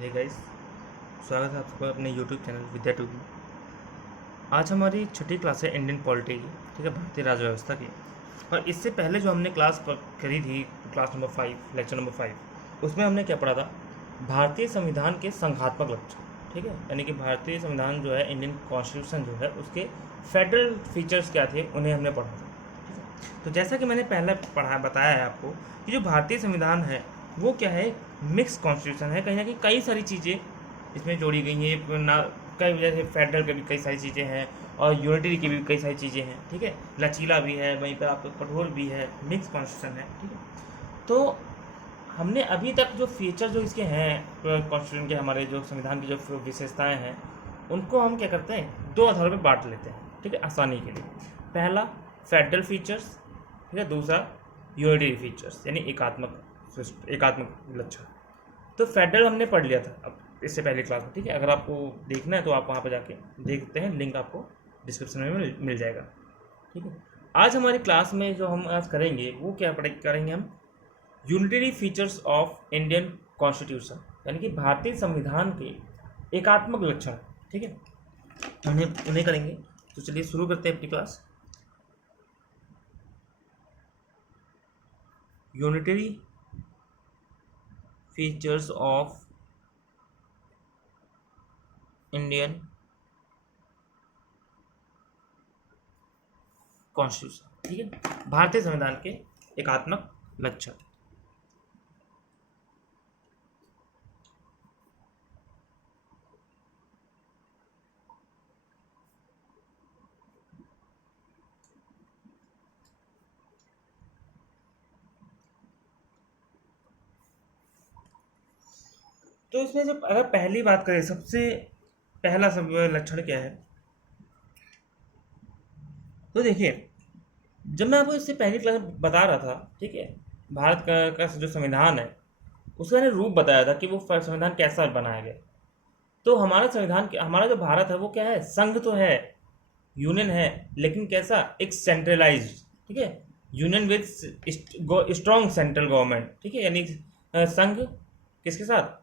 Hey guys, स्वागत है आप सबका अपने यूट्यूब चैनल विद्या टू में। आज हमारी छठी क्लास है इंडियन पॉलिटी की, ठीक है, भारतीय राज्य व्यवस्था की। और इससे पहले जो हमने क्लास करी थी, क्लास नंबर 5, लेक्चर नंबर 5, उसमें हमने क्या पढ़ा था? भारतीय संविधान के संघात्मक लक्षण, ठीक है, यानी कि भारतीय संविधान जो है, इंडियन कॉन्स्टिट्यूशन जो है, उसके फेडरल फीचर्स क्या थे, उन्हें हमने पढ़ा था। ठीक है, तो जैसा कि मैंने पहले बताया है आपको कि जो भारतीय संविधान है वो क्या है, मिक्स कॉन्स्टिट्यूशन है। कहीं ना कहीं कई सारी चीज़ें इसमें जोड़ी गई हैं ना, कई वजह से फेडरल के भी कई सारी चीज़ें हैं और यूनिटरी की भी कई सारी चीज़ें हैं। ठीक है, लचीला भी है, वहीं पर आपको कठोर भी है, मिक्स कॉन्स्टिट्यूशन है। ठीक है, तो हमने अभी तक जो फीचर जो इसके हैं कॉन्स्टिट्यूशन के, हमारे जो संविधान की जो विशेषताएं हैं, उनको हम क्या करते हैं, दो आधारों पर बांट लेते हैं। ठीक है, आसानी के लिए। पहला फेडरल फीचर्स, ठीक है, दूसरा यूनिटरी फीचर्स यानी एकात्मक लक्षण। तो फेडरल हमने पढ़ लिया था अब इससे पहले क्लास में। ठीक है, अगर आपको देखना है तो आप वहाँ पर जाके देख सकते हैं, लिंक आपको डिस्क्रिप्शन में मिल जाएगा। ठीक है, आज हमारी क्लास में जो हम आज करेंगे वो क्या करेंगे हम, unitary features of Indian constitution, यानी कि भारतीय संविधान के एकात्मक लक्षण। ठीक है, उन्हें करेंगे। तो चलिए शुरू करते हैं अपनी class. Unitary features of Indian constitution, ठीक है, भारतीय संविधान के एकात्मक लक्षण। तो इसमें जब अगर पहली बात करें, सबसे पहला सब लक्षण क्या है, तो देखिए, जब मैं आपको इससे पहली क्लास में बता रहा था, ठीक है, भारत का जो संविधान है उसका मैंने रूप बताया था कि वो संविधान कैसा बनाया गया। तो हमारा संविधान, हमारा जो भारत है वो क्या है, संघ तो है, यूनियन है, लेकिन कैसा, एक सेंट्रलाइज्ड, ठीक है, union with strong central government. ठीक है, यानी संघ किसके साथ,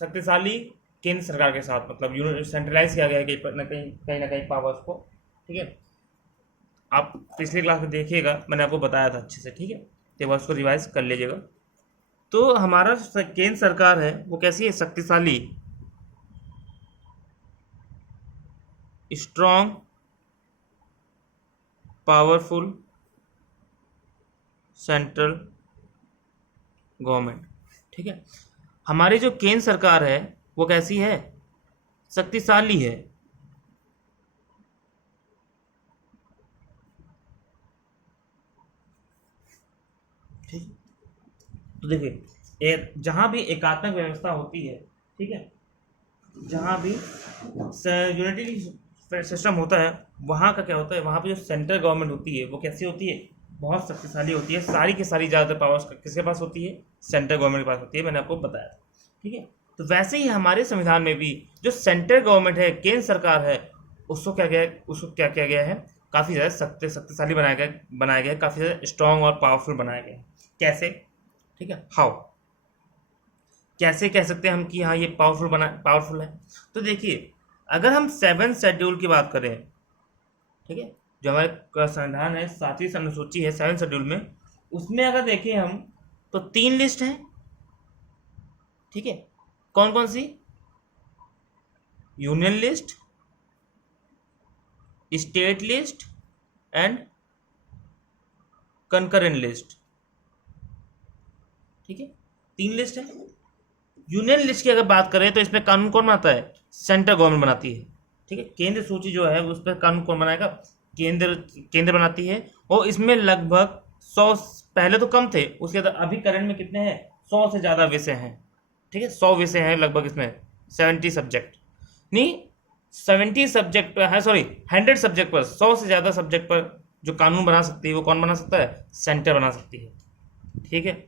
शक्तिशाली केंद्र सरकार के साथ, मतलब यूनियन सेंट्रलाइज किया गया है कहीं ना कहीं पावर्स को। ठीक है, आप पिछले क्लास में देखिएगा, मैंने आपको बताया था अच्छे से। ठीक है, तो बस उसको रिवाइज कर लीजिएगा। तो हमारा केंद्र सरकार है वो कैसी है, शक्तिशाली, स्ट्रॉन्ग, पावरफुल सेंट्रल गवर्नमेंट। ठीक है, हमारी जो केंद्र सरकार है वो कैसी है, शक्तिशाली है। ठीक, तो देखिए, जहां भी एकात्मक व्यवस्था होती है, ठीक है, जहां भी यूनिटरी सिस्टम होता है, वहां का क्या होता है, वहां पे जो सेंट्रल गवर्नमेंट होती है वो कैसी होती है, बहुत शक्तिशाली होती है। सारी की सारी ज़्यादातर पावर्स किसके पास होती है, सेंट्रल गवर्नमेंट के पास होती है, मैंने आपको बताया था। ठीक है, तो वैसे ही हमारे संविधान में भी जो सेंट्रल गवर्नमेंट है, केंद्र सरकार है, उसको क्या किया गया है, काफ़ी ज़्यादा शक्तिशाली बनाया गया है, काफ़ी ज़्यादा स्ट्रॉन्ग और पावरफुल बनाया गया है। कैसे, ठीक है, हाउ, कैसे कह सकते हैं हम कि हाँ ये पावरफुल है। तो देखिए, अगर हम 7 शेड्यूल की बात करें, ठीक है, जो हमारे संविधान है, 7वीं अनुसूची है 7 शेड्यूल में, उसमें अगर देखें हम तो 3 लिस्ट है। ठीक है, कौन कौन सी, union list, state list and concurrent list. ठीक है, 3 लिस्ट है। यूनियन लिस्ट की अगर बात करें तो इसमें कानून कौन बनाता है, सेंट्रल गवर्नमेंट बनाती है। ठीक है, केंद्र सूची जो है उस पर कानून कौन बनाएगा, केंद्र बनाती है। और इसमें लगभग 100, पहले तो कम थे, उसके बाद अभी करंट में कितने हैं, 100 से ज़्यादा विषय हैं। ठीक है, 100 विषय हैं लगभग इसमें, 70 सब्जेक्ट नहीं, 70 सब्जेक्ट पर है, सॉरी 100 सब्जेक्ट पर, 100 से ज़्यादा सब्जेक्ट पर जो कानून बना सकती है वो कौन बना सकता है, सेंटर बना सकती है। ठीक है,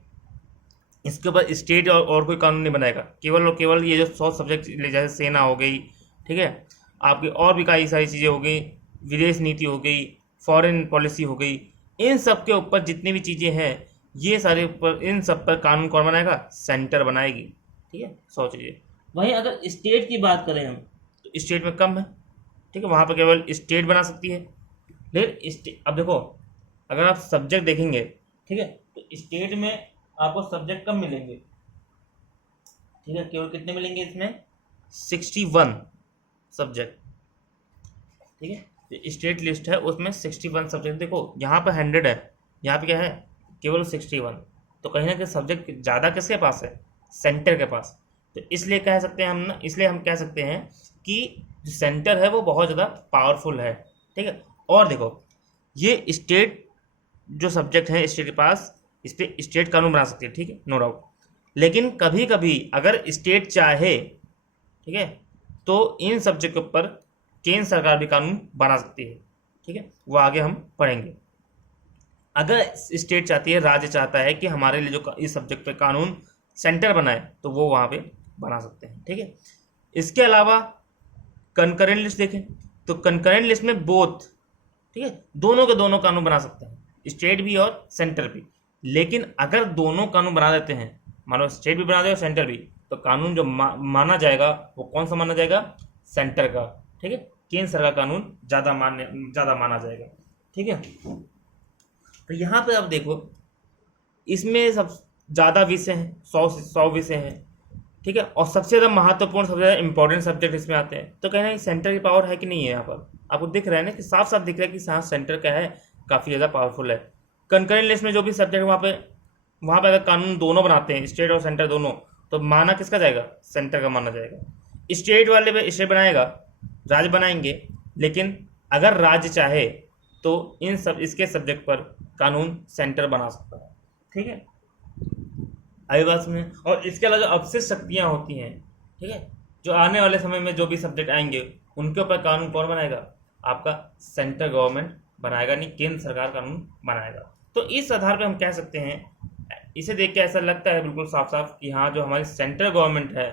इसके ऊपर स्टेट और कोई कानून नहीं बनाएगा, केवल और केवल ये जो 100 सब्जेक्ट, जैसे सेना हो गई, ठीक है, आपकी और भी कई सारी चीज़ें हो गई, विदेश नीति हो गई, फॉरेन पॉलिसी हो गई, इन सब के ऊपर जितनी भी चीज़ें हैं, ये सारे ऊपर, इन सब पर कानून कौन बनाएगा, सेंटर बनाएगी। ठीक है, 100 चीज़ें। वहीं अगर स्टेट की बात करें हम तो स्टेट में कम है, ठीक है, वहाँ पर केवल स्टेट बना सकती है। लेकिन अब देखो, अगर आप सब्जेक्ट देखेंगे, ठीक है, तो स्टेट में आपको सब्जेक्ट कम मिलेंगे, ठीक है, केवल कितने मिलेंगे इसमें, 61 सब्जेक्ट, ठीक है। जो स्टेट लिस्ट है उसमें 61 सब्जेक्ट, देखो यहाँ पर 100 है, यहाँ पे क्या है, केवल 61। तो कहीं ना कहीं सब्जेक्ट ज़्यादा किसके पास है, सेंटर के पास। तो इसलिए कह सकते हैं हम ना, इसलिए हम कह सकते हैं कि जो सेंटर है वो बहुत ज़्यादा पावरफुल है, ठीक है। और देखो, ये स्टेट जो सब्जेक्ट है स्टेट के पास, इस पर स्टेट कानून बना सकती है, ठीक है, नो डाउट। लेकिन कभी कभी अगर स्टेट चाहे, ठीक है, तो इन सब्जेक्ट के ऊपर केंद्र सरकार भी कानून बना सकती है, ठीक है, वो आगे हम पढ़ेंगे। अगर स्टेट चाहती है, राज्य चाहता है कि हमारे लिए जो इस सब्जेक्ट पे कानून सेंटर बनाए, तो वो वहाँ पे बना सकते हैं, ठीक है। इसके अलावा कंकरेंट लिस्ट देखें तो कंकरेंट लिस्ट में बोथ, ठीक है, दोनों के दोनों कानून बना सकते हैं, स्टेट भी और सेंटर भी। लेकिन अगर दोनों कानून बना देते हैं, मान लो स्टेट भी बना दे और सेंटर भी, तो कानून जो माना जाएगा वो कौन सा माना जाएगा, सेंटर का, ठीक है, केंद्र सरकार कानून ज़्यादा माना जाएगा, ठीक है। तो यहाँ पे आप देखो, इसमें सब ज़्यादा विषय हैं, 100 विषय हैं, ठीक है, और सबसे ज़्यादा महत्वपूर्ण, सबसे ज़्यादा इंपॉर्टेंट सब्जेक्ट इसमें आते हैं। तो कहना है सेंटर की पावर है कि नहीं है, यहाँ पर आपको दिख रहा है ना कि साफ साफ दिख रहा है कि हाँ सेंटर क्या है, काफ़ी ज़्यादा पावरफुल है। कंकरेंट लिस्ट में जो भी सब्जेक्ट वहाँ पे अगर कानून दोनों बनाते हैं, स्टेट और सेंटर दोनों, तो माना किसका जाएगा, सेंटर का माना जाएगा। स्टेट वाले पे स्टेट बनाएगा, राज्य बनाएंगे, लेकिन अगर राज्य चाहे तो इसके सब्जेक्ट पर कानून सेंटर बना सकता है, ठीक है, आई बात में। और इसके अलावा जो अवशिष्ट शक्तियाँ होती हैं, ठीक है, जो आने वाले समय में जो भी सब्जेक्ट आएंगे उनके ऊपर कानून कौन बनाएगा, आपका सेंट्रल गवर्नमेंट बनाएगा, नहीं केंद्र सरकार कानून बनाएगा। तो इस आधार पर हम कह सकते हैं, इसे देख के ऐसा लगता है बिल्कुल साफ साफ कि हाँ जो हमारी सेंट्रल गवर्नमेंट है,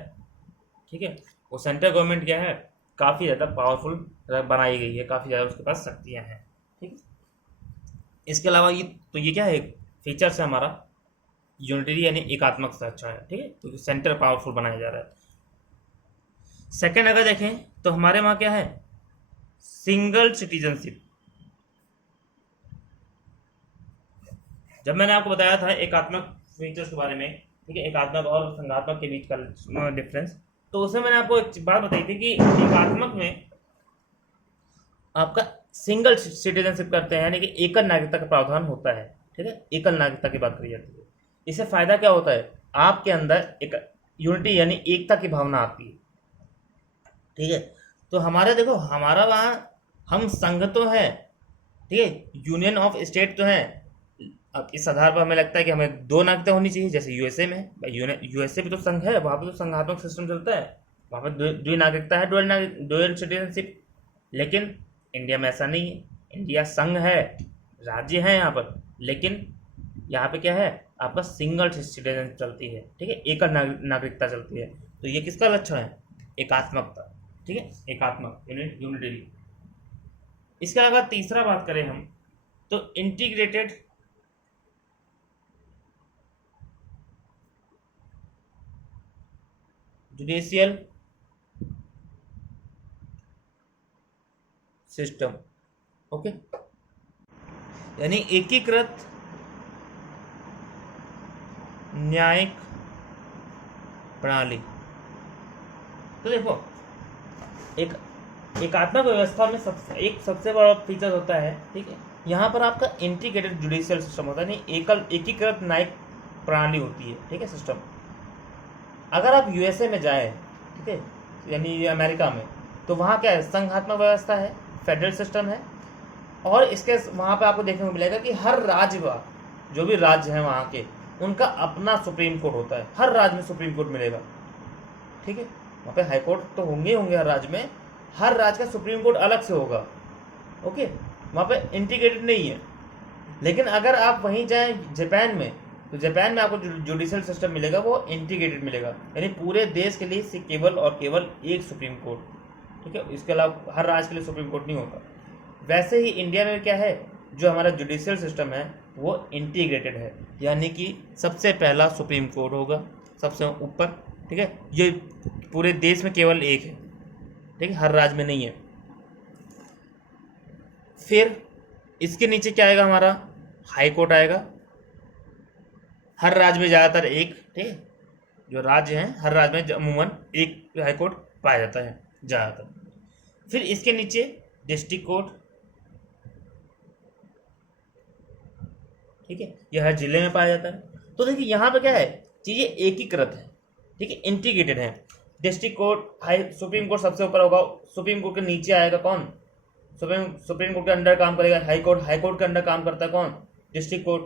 ठीक है, वो सेंट्रल गवर्नमेंट क्या है, काफ़ी ज़्यादा पावरफुल बनाई गई है, काफ़ी ज़्यादा उसके पास शक्तियाँ हैं, ठीक है। इसके अलावा ये क्या है, फीचर्स है हमारा यूनिटरी यानी एकात्मक से अच्छा है, ठीक है, क्योंकि सेंटर पावरफुल बनाया जा रहा है। सेकंड अगर देखें तो हमारे वहाँ क्या है, सिंगल सिटीजनशिप। जब मैंने आपको बताया था एकात्मक फीचर्स के बारे में, ठीक है, एकात्मक और संघात्मक के बीच का डिफरेंस, तो उसमें मैंने आपको एक बात बताई थी कि एकात्मक में आपका सिंगल सिटीजनशिप करते हैं, यानी कि एकल नागरिकता का प्रावधान होता है, ठीक है, एकल नागरिकता की बात करी जाती है। इससे फायदा क्या होता है, आपके अंदर एक यूनिटी यानी एकता की भावना आती है, ठीक है। तो हमारा देखो, हमारा वहाँ हम संघ तो है, ठीक है, यूनियन ऑफ स्टेट तो है। अब इस आधार पर हमें लगता है कि हमें दो नागरिकता होनी चाहिए, जैसे यूएसए में है, यूएसए भी तो संघ है, वहाँ पर तो संघात्मक सिस्टम चलता है, वहाँ पर द्वि नागरिकता है, डुअल सिटीजनशिप। लेकिन इंडिया में ऐसा नहीं है, इंडिया संघ है, राज्य है यहाँ पर, लेकिन यहाँ पे क्या है, आपका सिंगल सिटीजन चलती है, ठीक है, एकल नागरिकता चलती है। तो ये किसका लक्षण है, एकात्मकता, ठीक है, एकात्मक यूनिटरी। इसके अलावा तीसरा बात करें हम तो इंटीग्रेटेड जुडिशियल सिस्टम, ओके, यानी एकीकृत न्यायिक प्रणाली। तो देखो, एक एकात्मक व्यवस्था में सबसे बड़ा फीचर होता है, ठीक है, यहाँ पर आपका इंटीग्रेटेड जुडिशियल सिस्टम होता है, नहीं एकीकृत न्यायिक प्रणाली होती है, ठीक है, सिस्टम। अगर आप यूएसए में जाए, ठीक है, यानी अमेरिका में, तो वहाँ क्या है, संघात्मक व्यवस्था है, फेडरल सिस्टम है, और इसके वहाँ पे आपको देखने को मिलेगा कि हर राज्य का, जो भी राज्य है वहाँ के, उनका अपना सुप्रीम कोर्ट होता है, हर राज्य में सुप्रीम कोर्ट मिलेगा, ठीक है, वहाँ पे हाई कोर्ट तो होंगे हर राज्य में, हर राज्य का सुप्रीम कोर्ट अलग से होगा, ओके, वहाँ पे इंटीग्रेटेड नहीं है। लेकिन अगर आप वहीं जाएं जापान में, तो जापान में आपको जुडिशियल सिस्टम मिलेगा, वो इंटीग्रेटेड मिलेगा, यानी पूरे देश के लिए केवल और केवल एक सुप्रीम कोर्ट, ठीक है, इसके अलावा हर राज्य के लिए सुप्रीम कोर्ट नहीं होता। वैसे ही इंडिया में क्या है, जो हमारा जुडिशियल सिस्टम है वो इंटीग्रेटेड है, यानी कि सबसे पहला सुप्रीम कोर्ट होगा सबसे ऊपर, ठीक है, ये पूरे देश में केवल एक है, ठीक है, हर राज्य में नहीं है। फिर इसके नीचे क्या आएगा हमारा, हाई कोर्ट आएगा, हर राज्य में ज़्यादातर एक, ठीक है, जो राज्य हैं हर राज्य में अमूमन एक हाई कोर्ट पाया जाता है ज़्यादातर। फिर इसके नीचे डिस्ट्रिक्ट कोर्ट, ठीक है, यह हर जिले में पाया जाता है। तो देखिए यहाँ पे क्या है, चीज़ें एकीकृत है, ठीक है, इंटीग्रेटेड है। District court, high supreme court सबसे ऊपर होगा, सुप्रीम कोर्ट के नीचे आएगा कौन, सुप्रीम कोर्ट के अंडर काम करेगा हाई कोर्ट, हाई कोर्ट के अंडर काम करता है कौन, डिस्ट्रिक्ट कोर्ट,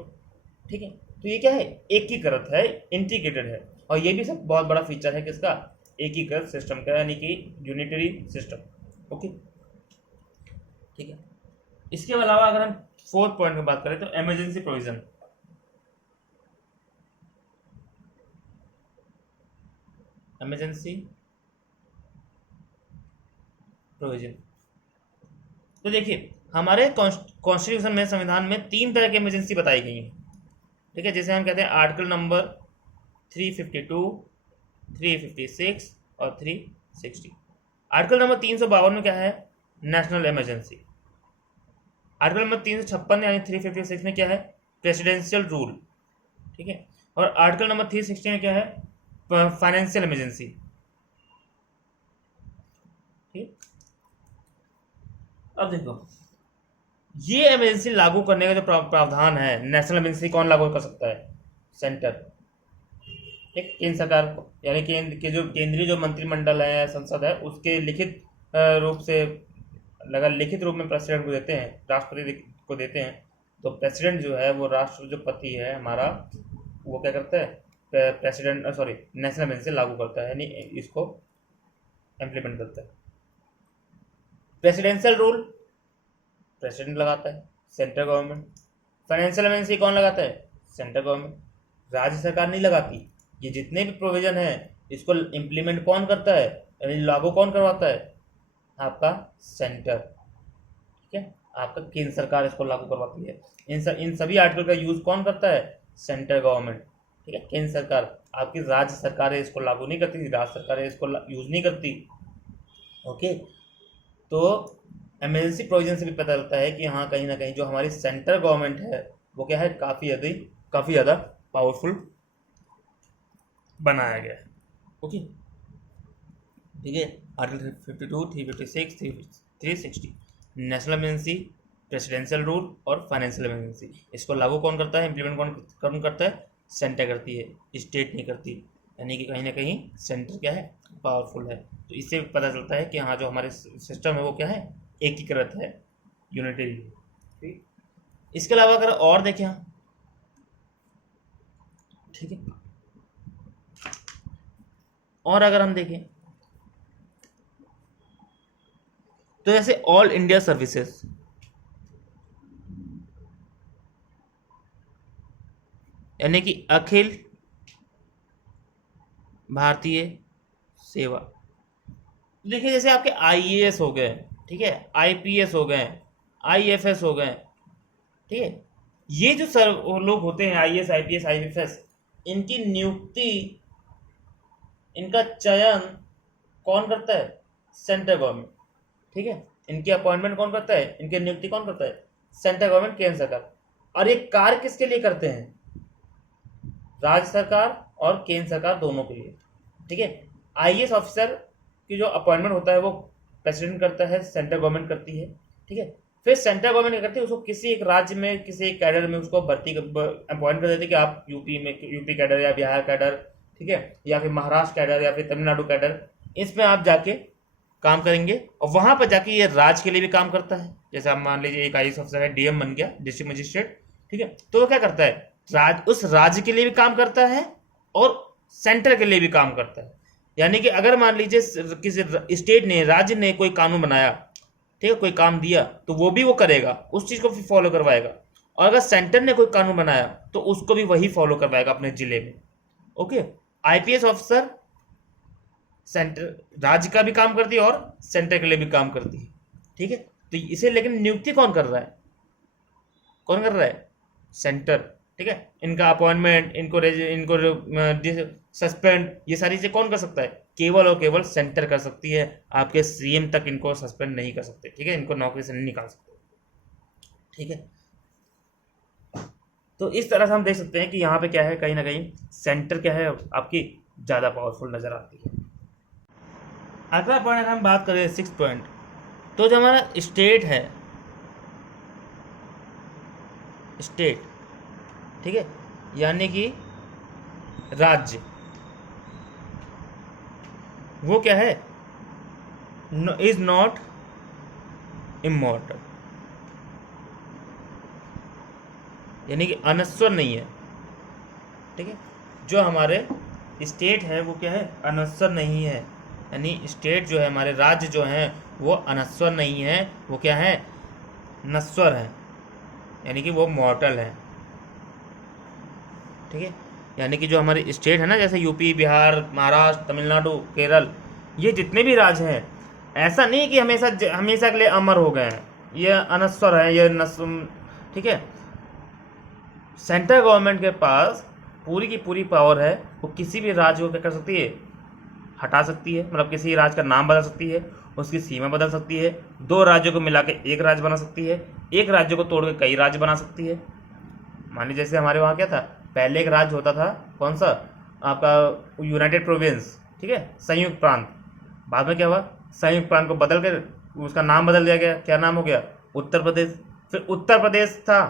ठीक है। तो ये क्या है, एकीकृत है, इंटीग्रेटेड है, और ये भी सब बहुत बड़ा फीचर है किसका, एकीकृत सिस्टम का, यानी कि यूनिटरी सिस्टम। ओके, ठीक है। इसके अलावा अगर हम फोर्थ पॉइंट में बात करें तो इमरजेंसी प्रोविजन। इमरजेंसी प्रोविजन, तो देखिए हमारे कॉन्स्टिट्यूशन में, संविधान में 3 तरह की इमरजेंसी बताई गई है, ठीक है, जैसे हम कहते हैं आर्टिकल नंबर 352, 356 और 360। आर्टिकल नंबर 352 में क्या है, नेशनल इमरजेंसी। आर्टिकल नंबर 356 यानी 356 में क्या है, प्रेसिडेंशियल रूल, ठीक है, और आर्टिकल नंबर 360 में क्या है, फाइनेंशियल इमरजेंसी, ठीक। अब देखो ये इमरजेंसी लागू करने का जो प्रावधान है, नेशनल इमरजेंसी कौन लागू कर सकता है, सेंटर, ठीक, केंद्र सरकार, यानी केंद्र के जो केंद्रीय जो मंत्रिमंडल है या संसद है उसके लिखित रूप से, अगर लिखित रूप में प्रेसिडेंट को देते हैं, राष्ट्रपति को देते हैं, तो प्रेसिडेंट जो है वो राष्ट्र जो पति है हमारा, वो क्या करता है, प्रेसिडेंट नेशनल इमरजेंसी लागू करता है, यानी इसको इम्प्लीमेंट करता है। प्रेसिडेंशियल रूल प्रेसिडेंट लगाता है, सेंट्रल गवर्नमेंट। फाइनेंशियल इमरजेंसी कौन लगाता है, सेंट्रल गवर्नमेंट, राज्य सरकार नहीं लगाती। ये जितने भी प्रोविजन है इसको इम्प्लीमेंट कौन करता है, यानी लागू कौन करवाता है, आपका सेंटर, ठीक है, आपका केंद्र सरकार इसको लागू करवाती है। इन सभी आर्टिकल का यूज कौन करता है, सेंट्रल गवर्नमेंट, ठीक है, केंद्र सरकार। आपकी राज्य सरकारें इसको लागू नहीं करती, राज्य सरकारें इसको यूज नहीं करती। ओके, तो इमरजेंसी प्रोविजन से भी पता चलता है कि हाँ कहीं ना कहीं जो हमारी सेंट्रल गवर्नमेंट है वो क्या है, काफ़ी ज़्यादा पावरफुल बनाया गया है। ओके, ठीक है, article 52, 356, 360, national emergency, presidential rule और फाइनेंशियल इमरजेंसी, इसको लागू कौन करता है, इम्प्लीमेंट कौन करता है, सेंटर करती है, स्टेट नहीं करती, यानी कि कहीं ना कहीं सेंटर क्या है, पावरफुल है। तो इससे पता चलता है कि हाँ जो हमारे सिस्टम है वो क्या है, एकीकृत है, यूनिटरी। ठीक, इसके अलावा अगर और देखें, ठीक है, और अगर हम देखें तो जैसे ऑल इंडिया सर्विसेज, यानी कि अखिल भारतीय सेवा। देखिए जैसे आपके आईएएस हो गए, ठीक है, आईपीएस हो गए, आईएफएस हो गए, ठीक है, ये जो लोग होते हैं आईएएस, आईपीएस, आईएफएस, इनकी नियुक्ति, इनका चयन कौन करता है, सेंट्रल गवर्नमेंट, ठीक है, इनकी अपॉइंटमेंट कौन करता है, इनकी नियुक्ति कौन करता है, सेंट्रल गवर्नमेंट, केंद्र सरकार। और ये कार्य किसके लिए करते हैं, राज्य सरकार और केंद्र सरकार दोनों के लिए, ठीक है। आईएएस ऑफिसर की जो अपॉइंटमेंट होता है वो प्रेसिडेंट करता है, सेंट्रल गवर्नमेंट करती है, ठीक है। फिर सेंट्रल गवर्नमेंट करती है, उसको किसी एक राज्य में, किसी एक कैडर में उसको अपॉइंट कर देते हैं कि आप यूपी कैडर या बिहार कैडर, ठीक है, या फिर महाराष्ट्र कैडर या फिर तमिलनाडु कैडर, इसमें आप जाके काम करेंगे, और वहां पर जाके ये राज्य के लिए भी काम करता है। जैसे आप मान लीजिए एक आईएएस ऑफिसर है, डीएम बन गया, डिस्ट्रिक्ट मजिस्ट्रेट, ठीक है, तो वो क्या करता है, उस राज्य के लिए भी काम करता है और सेंटर के लिए भी काम करता है। यानी कि अगर मान लीजिए किसी स्टेट ने, राज्य ने कोई कानून बनाया, ठीक है, कोई काम दिया, तो वो भी वो करेगा, उस चीज़ को भी फॉलो करवाएगा। और अगर सेंटर ने कोई कानून बनाया तो उसको भी वही फॉलो करवाएगा अपने जिले में। ओके, आईपीएस ऑफिसर सेंटर, राज्य का भी काम करती है और सेंटर के लिए भी काम करती है, ठीक है। तो इसे लेकिन नियुक्ति कौन कर रहा है, कौन कर रहा है, सेंटर, ठीक है। इनका अपॉइंटमेंट, इनको सस्पेंड, ये सारी चीज़ें कौन कर सकता है? केवल और केवल सेंटर कर सकती है। आपके सीएम तक इनको सस्पेंड नहीं कर सकते, ठीक है, इनको नौकरी से नहीं निकाल सकते, ठीक है। तो इस तरह से हम देख सकते हैं कि यहाँ पे क्या है, कहीं ना कहीं सेंटर क्या है आपकी ज़्यादा पावरफुल नज़र आती है। अगला पॉइंट हम बात करें 6 पॉइंट, तो जो हमारा स्टेट है, स्टेट, ठीक है, यानी कि राज्य, वो क्या है? इज नॉट इमॉर्टल, यानी कि अनश्वर नहीं है, ठीक है। जो हमारे स्टेट है वो क्या है? अनश्वर नहीं है, यानी स्टेट जो है, हमारे राज्य जो हैं वो अनश्वर नहीं है, वो क्या है? नश्वर है, यानी कि वो मॉर्टल है, ठीक है। यानी कि जो हमारे स्टेट है ना, जैसे यूपी, बिहार, महाराष्ट्र, तमिलनाडु, केरल, ये जितने भी राज्य हैं, ऐसा नहीं कि हमेशा हमेशा के लिए अमर हो गए हैं, ये अनश्वर है, ये ठीक है। सेंट्रल गवर्नमेंट के पास पूरी की पूरी पावर है, वो किसी भी राज्य को क्या कर सकती है? हटा सकती है, मतलब किसी राज्य का नाम बदल सकती है, उसकी सीमा बदल सकती है, दो राज्यों को मिला के एक राज्य बना सकती है, एक राज्य को तोड़ के कई राज्य बना सकती है। मान लीजिए जैसे हमारे वहाँ क्या था, पहले एक राज्य होता था, कौन सा? आपका यूनाइटेड प्रोविंस, ठीक है, संयुक्त प्रांत। बाद में क्या हुआ? संयुक्त प्रांत को बदल कर उसका नाम बदल दिया गया, क्या नाम हो गया? उत्तर प्रदेश। फिर उत्तर प्रदेश था,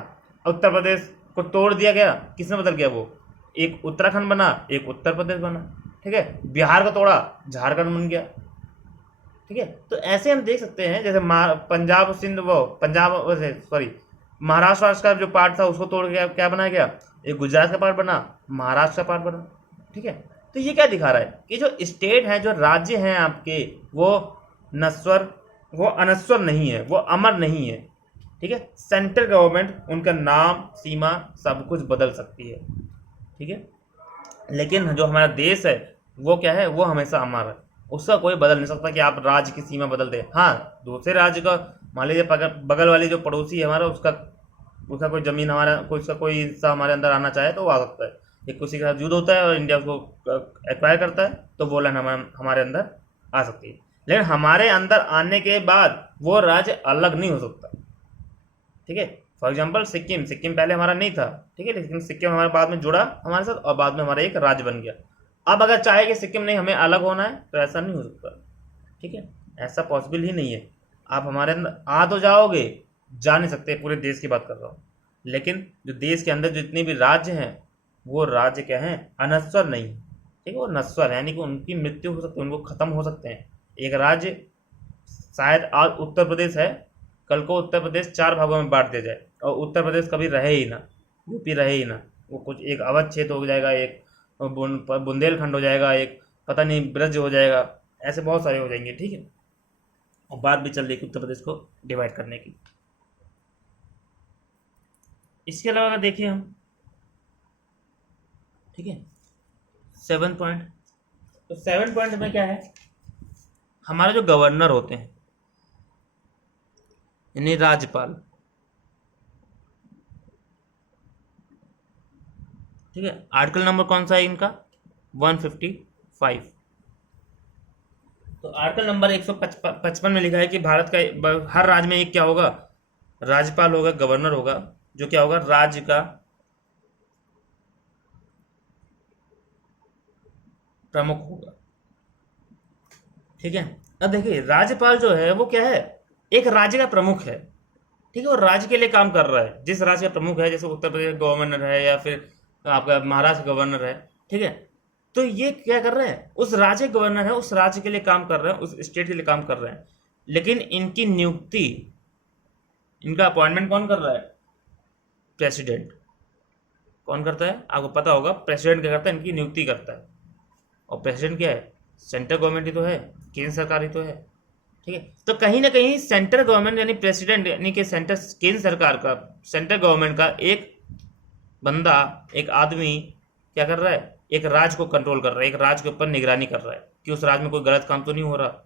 उत्तर प्रदेश को तोड़ दिया गया, किसने बदल गया? वो एक उत्तराखंड बना, एक उत्तर प्रदेश बना, ठीक है। बिहार को तोड़ा, झारखंड बन गया, ठीक है। तो ऐसे हम देख सकते हैं, जैसे पंजाब सिंध, वो पंजाब, सॉरी, महाराष्ट्र का जो पार्ट था उसको तोड़ के क्या बनाया गया? एक गुजरात का पार्ट बना, महाराष्ट्र का पार्ट बना, ठीक है। तो ये क्या दिखा रहा है कि जो स्टेट है, जो राज्य हैं आपके, वो नश्वर, वो अनश्वर नहीं है, वो अमर नहीं है, ठीक है। सेंट्रल गवर्नमेंट उनका नाम, सीमा, सब कुछ बदल सकती है, ठीक है। लेकिन जो हमारा देश है वो क्या है? वो हमेशा अमर है, उसका कोई बदल नहीं सकता कि आप राज्य की सीमा बदल दे। हाँ, दूसरे राज्य का, मान लीजिए बगल वाली जो पड़ोसी है हमारा, उसका कोई ज़मीन हमारा, उसका कोई हिस्सा हमारे अंदर आना चाहे तो वो आ सकता है। ये किसी के साथ युद्ध होता है और इंडिया उसको एक्वायर करता है, तो वो लैंड हमारे अंदर आ सकती है। लेकिन हमारे अंदर आने के बाद वो राज्य अलग नहीं हो सकता, ठीक है। फॉर एग्जाम्पल सिक्किम पहले हमारा नहीं था, ठीक है, लेकिन सिक्किम हमारे बाद में जुड़ा हमारे साथ और बाद में हमारा एक राज्य बन गया। अब अगर चाहे कि सिक्किम नहीं, हमें अलग होना है, तो ऐसा नहीं हो सकता, ठीक है, ऐसा पॉसिबल ही नहीं है। आप हमारे अंदर आ तो जाओगे, जा नहीं सकते, पूरे देश की बात कर रहा हूँ। लेकिन जो देश के अंदर जितने भी राज्य हैं, वो राज्य क्या हैं? अनश्वर नहीं, ठीक है, वो नश्वर है, यानी कि उनकी मृत्यु हो सकती है, उनको खत्म हो सकते हैं। एक राज्य शायद आज उत्तर प्रदेश है, कल को उत्तर प्रदेश 4 भागों में बांट दिया जाए और उत्तर प्रदेश कभी रहे ही ना, यूपी रहे ही ना, वो कुछ एक अवध क्षेत्र हो जाएगा, एक बुंदेलखंड हो जाएगा, एक पता नहीं ब्रज हो जाएगा, ऐसे बहुत सारे हो जाएंगे, ठीक है। और बात भी चल रही है उत्तर प्रदेश को डिवाइड करने की। इसके अलावा अगर देखें हम, ठीक है, 7 पॉइंट, तो 7 पॉइंट में क्या है? हमारे जो गवर्नर होते हैं, यानी राज्यपाल, ठीक है। आर्टिकल नंबर कौन सा है इनका? 155। तो आर्टिकल नंबर 155 में लिखा है कि भारत का हर राज्य में एक क्या होगा? राज्यपाल होगा, गवर्नर होगा, जो क्या होगा? राज्य का प्रमुख होगा, ठीक है। अब देखिए, राज्यपाल जो है वो क्या है? एक राज्य का प्रमुख है, ठीक है, और राज्य के लिए काम कर रहा है। जिस राज्य का प्रमुख है, जैसे उत्तर प्रदेश गवर्नर है या फिर आपका महाराष्ट्र गवर्नर है, ठीक है, तो ये क्या कर रहे हैं? उस राज्य गवर्नर है, उस राज्य के लिए काम कर रहे हैं, उस स्टेट के लिए काम कर रहे हैं। लेकिन इनकी नियुक्ति, इनका अपॉइंटमेंट कौन कर रहा है? प्रेसिडेंट। कौन करता है? आपको पता होगा, प्रेसिडेंट क्या करता है? इनकी नियुक्ति करता है। और प्रेसिडेंट क्या है? सेंट्रल गवर्नमेंट ही तो है, केंद्र सरकार ही तो है, ठीक है। तो कहीं ना कहीं सेंट्रल गवर्नमेंट यानी प्रेसिडेंट, यानी कि केंद्र सरकार का, सेंट्रल गवर्नमेंट का एक बंदा, एक आदमी क्या कर रहा है? एक राज्य को कंट्रोल कर रहा है, एक राज्य के ऊपर निगरानी कर रहा है कि उस राज्य में कोई गलत काम तो नहीं हो रहा।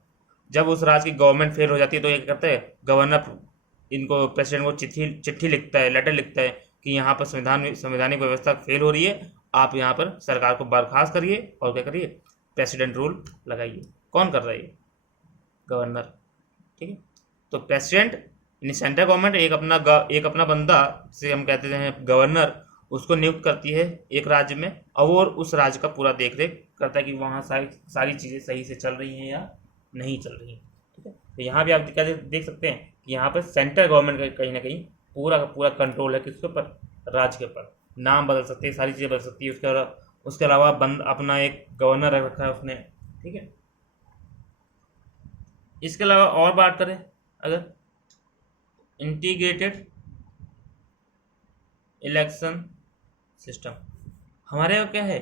जब उस राज्य की गवर्नमेंट फेल हो जाती है तो ये करता है, गवर्नर इनको, प्रेसिडेंट को चिट्ठी लिखता है, लेटर लिखता है कि यहाँ पर संवैधानिक व्यवस्था फेल हो रही है, आप यहाँ पर सरकार को बर्खास्त करिए और क्या करिए, प्रेसिडेंट रूल लगाइए। कौन कर रहा है ये? गवर्नर। ठीक है, तो प्रेसिडेंट यानी सेंट्रल गवर्नमेंट एक अपना बंदा, जिसे हम कहते हैं गवर्नर, उसको नियुक्त करती है एक राज्य में, और वो उस राज्य का पूरा देख रेख करता है कि वहाँ सारी चीज़ें सही से चल रही हैं या नहीं चल रही हैं। ठीक है, तो यहाँ भी आप क्या देख सकते हैं कि यहाँ पर सेंट्रल गवर्नमेंट का कहीं ना कहीं पूरा का पूरा कंट्रोल है किसके ऊपर? राज्य के ऊपर। नाम बदल सकते हैं, सारी चीज़ें बदल सकती है, उसके अलावा बंद अपना एक गवर्नर रख रखा है उसने। ठीक है, इसके अलावा और बात करें अगर, इंटीग्रेटेड इलेक्शन सिस्टम, हमारे यहाँ क्या है?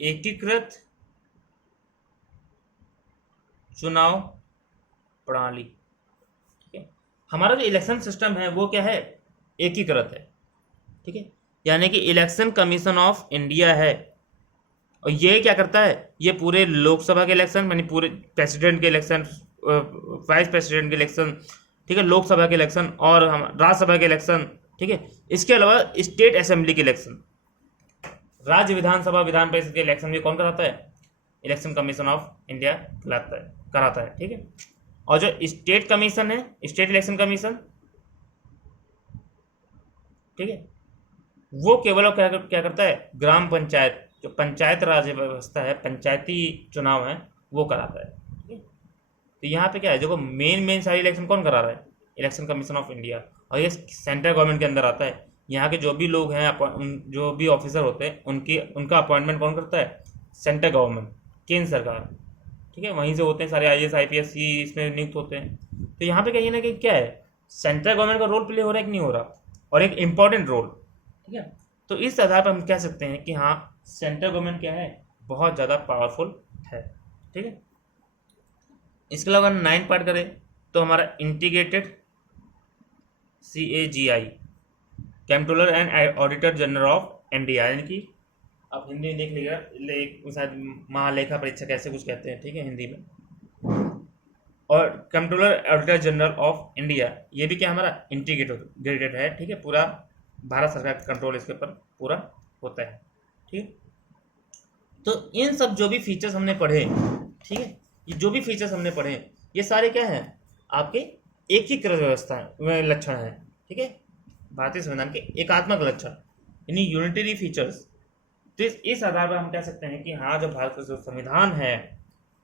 एकीकृत चुनाव प्रणाली। ठीक है, हमारा जो इलेक्शन सिस्टम है वो क्या है? एकीकृत है। ठीक है, यानी कि इलेक्शन कमीशन ऑफ इंडिया है, और ये क्या करता है? ये पूरे लोकसभा के इलेक्शन, यानी पूरे प्रेसिडेंट के इलेक्शन, वाइस प्रेसिडेंट के इलेक्शन, ठीक है, लोकसभा के इलेक्शन और हम राज्यसभा के इलेक्शन, ठीक है, इसके अलावा स्टेट असेंबली के इलेक्शन, राज्य विधानसभा विधान परिषद के इलेक्शन भी कौन कराता है? इलेक्शन कमीशन ऑफ इंडिया कराता है। ठीक है, और जो स्टेट कमीशन है, स्टेट इलेक्शन कमीशन, ठीक है, वो केवल और क्या करता है? ग्राम पंचायत, जो पंचायत राज व्यवस्था है, पंचायती चुनाव है, वो कराता है। ठीक है, तो यहाँ पे क्या है? देखो, मेन सारी इलेक्शन कौन करा रहा है? इलेक्शन कमीशन ऑफ इंडिया, और ये सेंट्रल गवर्नमेंट के अंदर आता है। यहाँ के जो भी लोग हैं, जो भी ऑफिसर होते हैं, उनका अपॉइंटमेंट कौन करता है? सेंट्रल गवर्नमेंट, केंद्र सरकार। ठीक है, वहीं से होते हैं सारे IAS IPS इसमें नियुक्त होते हैं। तो यहाँ पे कहीं ना कहीं क्या है? सेंट्रल गवर्नमेंट का रोल प्ले हो रहा है कि नहीं हो रहा, और एक इम्पॉर्टेंट रोल। ठीक है, तो इस आधार पर हम कह सकते हैं कि हाँ, सेंट्रल गवर्नमेंट क्या है? बहुत ज़्यादा पावरफुल है। ठीक है, इसके अलावा 9 पार्ट करें तो हमारा integrated CAGI, controller and auditor general of India, यानी कि आप हिंदी में देख लीजिएगा, शायद महालेखा परीक्षक ऐसे कुछ कहते हैं। ठीक है, हिंदी में। और controller auditor general of India, ये भी क्या हमारा इंटीग्रेटेड है। ठीक है, पूरा भारत सरकार का कंट्रोल इसके ऊपर पूरा होता है। ठीक, तो इन सब जो भी फीचर्स हमने पढ़े, ठीक है, ये जो भी फीचर्स हमने पढ़े, ये सारे क्या हैं? आपके एकीकृत व्यवस्था में लक्षण है। ठीक है, भारतीय संविधान के एकात्मक लक्षण, यानी यूनिटरी फीचर्स। तो इस आधार पर हम कह सकते हैं कि हाँ, जो भारत का जो संविधान है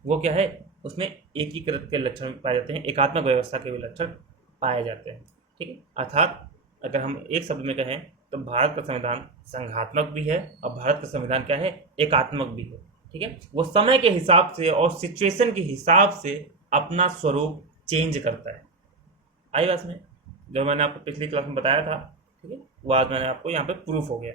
वो क्या है? उसमें एकीकृत के लक्षण पाए जाते हैं, एकात्मक व्यवस्था के भी लक्षण पाए जाते हैं। ठीक है, अर्थात अगर हम एक शब्द में कहें तो भारत का संविधान संघात्मक भी है, और भारत का संविधान क्या है? एकात्मक भी है। ठीक है, वो समय के हिसाब से और सिचुएशन के हिसाब से अपना स्वरूप चेंज करता है। आई बात में, जो मैंने आपको पिछली क्लास में बताया था, ठीक है, वो आज मैंने आपको यहाँ पे प्रूफ हो गया।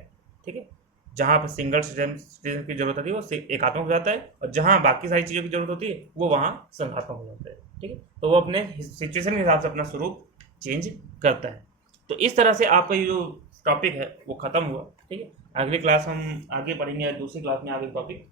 ठीक है, जहाँ पर सिंगल सिटीजन की जरूरत होती है वो एकात्मक हो जाता है, और जहाँ बाकी सारी चीज़ों की जरूरत होती है वो वहाँ संघात्मक हो जाता है। ठीक है, तो वो अपने सिचुएशन के हिसाब से अपना स्वरूप चेंज करता है। तो इस तरह से आपका ये जो टॉपिक है वो ख़त्म हुआ। ठीक है, अगली क्लास हम आगे पढ़ेंगे, दूसरी क्लास में आगे टॉपिक।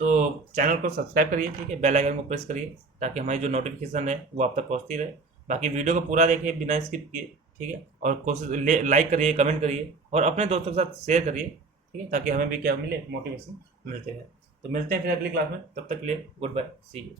तो चैनल को सब्सक्राइब करिए, ठीक है, बेल आइकन को प्रेस करिए, ताकि हमारी जो नोटिफिकेशन है वो आप तक पहुँचती रहे। बाकी वीडियो को पूरा देखिए बिना स्किप किए। ठीक है, और कोशिश लाइक करिए, कमेंट करिए, और अपने दोस्तों के साथ शेयर करिए। ठीक है, ताकि हमें भी क्या मिले? मोटिवेशन मिलते रहे। तो मिलते हैं फिर अगली क्लास में, तब तक के लिए गुड बाय, सी यू।